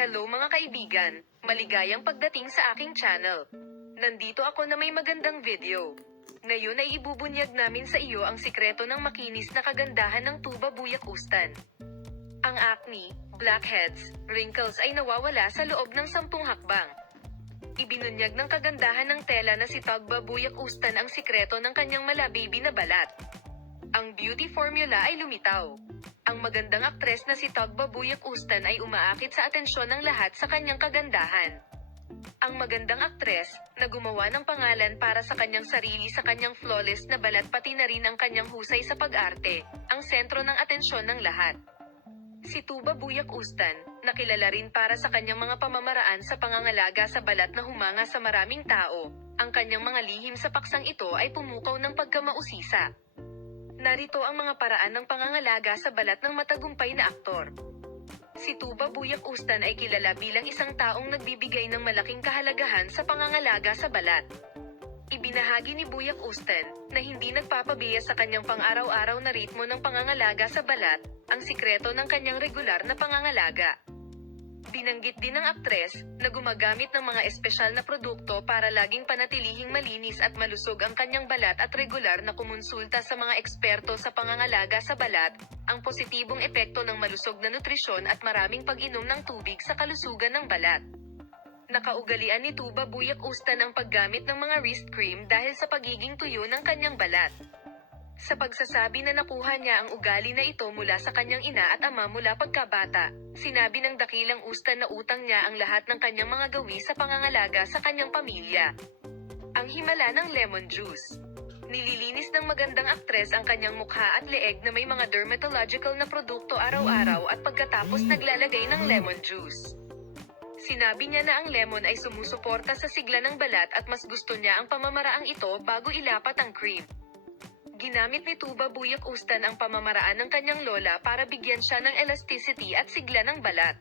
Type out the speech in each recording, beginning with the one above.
Hello mga kaibigan, maligayang pagdating sa aking channel. Nandito ako na may magandang video. Ngayon ay ibubunyag namin sa iyo ang sikreto ng makinis na kagandahan ng tuba buyak ustan. Ang acne, blackheads, wrinkles ay nawawala sa loob ng 10 hakbang. Ibinunyag ng kagandahan ng tela na si Tugba Buyak Ustan ang sikreto ng kanyang malababy na balat. Ang beauty formula ay lumitaw. Ang magandang aktres na si Tugba Buyak Ustan ay umaakit sa atensyon ng lahat sa kanyang kagandahan. Ang magandang aktres, na gumawa ng pangalan para sa kanyang sarili sa kanyang flawless na balat pati na rin ang kanyang husay sa pag-arte, ang sentro ng atensyon ng lahat. Si Tuba Buyak Ustan, nakilala rin para sa kanyang mga pamamaraan sa pangangalaga sa balat na humanga sa maraming tao. Ang kanyang mga lihim sa paksang ito ay pumukaw ng pagkamausisa. Narito ang mga paraan ng pangangalaga sa balat ng matagumpay na aktor. Si Tuba Buyak Ustan ay kilala bilang isang taong nagbibigay ng malaking kahalagahan sa pangangalaga sa balat. Ibinahagi ni Buyak Ustan, na hindi nagpapabiya sa kanyang pang-araw-araw na ritmo ng pangangalaga sa balat, ang sikreto ng kanyang regular na pangangalaga. Binanggit din ng aktres, na gumagamit ng mga espesyal na produkto para laging panatilihing malinis at malusog ang kanyang balat at regular na kumonsulta sa mga eksperto sa pangangalaga sa balat, ang positibong epekto ng malusog na nutrisyon at maraming pag-inom ng tubig sa kalusugan ng balat. Nakaugalian ni Tuba Buyak Ustan ang paggamit ng mga wrist cream dahil sa pagiging tuyo ng kanyang balat. Sa pagsasabi na nakuha niya ang ugali na ito mula sa kanyang ina at ama mula pagkabata, sinabi ng dakilang Ustan na utang niya ang lahat ng kanyang mga gawi sa pangangalaga sa kanyang pamilya. Ang himala ng lemon juice. Nililinis ng magandang aktres ang kanyang mukha at leeg na may mga dermatological na produkto araw-araw at pagkatapos naglalagay ng lemon juice. Sinabi niya na ang lemon ay sumusuporta sa sigla ng balat at mas gusto niya ang pamamaraang ito bago ilapat ang cream. Ginamit ni Tuba Buyak Ustan ang pamamaraan ng kanyang lola para bigyan siya ng elasticity at sigla ng balat.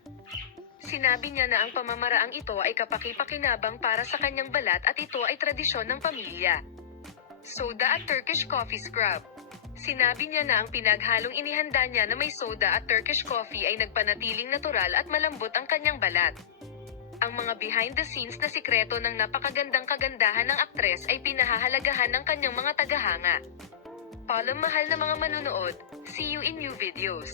Sinabi niya na ang pamamaraang ito ay kapaki-pakinabang para sa kanyang balat at ito ay tradisyon ng pamilya. Soda at Turkish coffee scrub. Sinabi niya na ang pinaghalong inihanda niya na may soda at Turkish coffee ay nagpanatiling natural at malambot ang kanyang balat. Ang mga behind-the-scenes na sikreto ng napakagandang kagandahan ng aktres ay pinahahalagahan ng kanyang mga tagahanga. Paalam mahal na mga manunood, see you in new videos.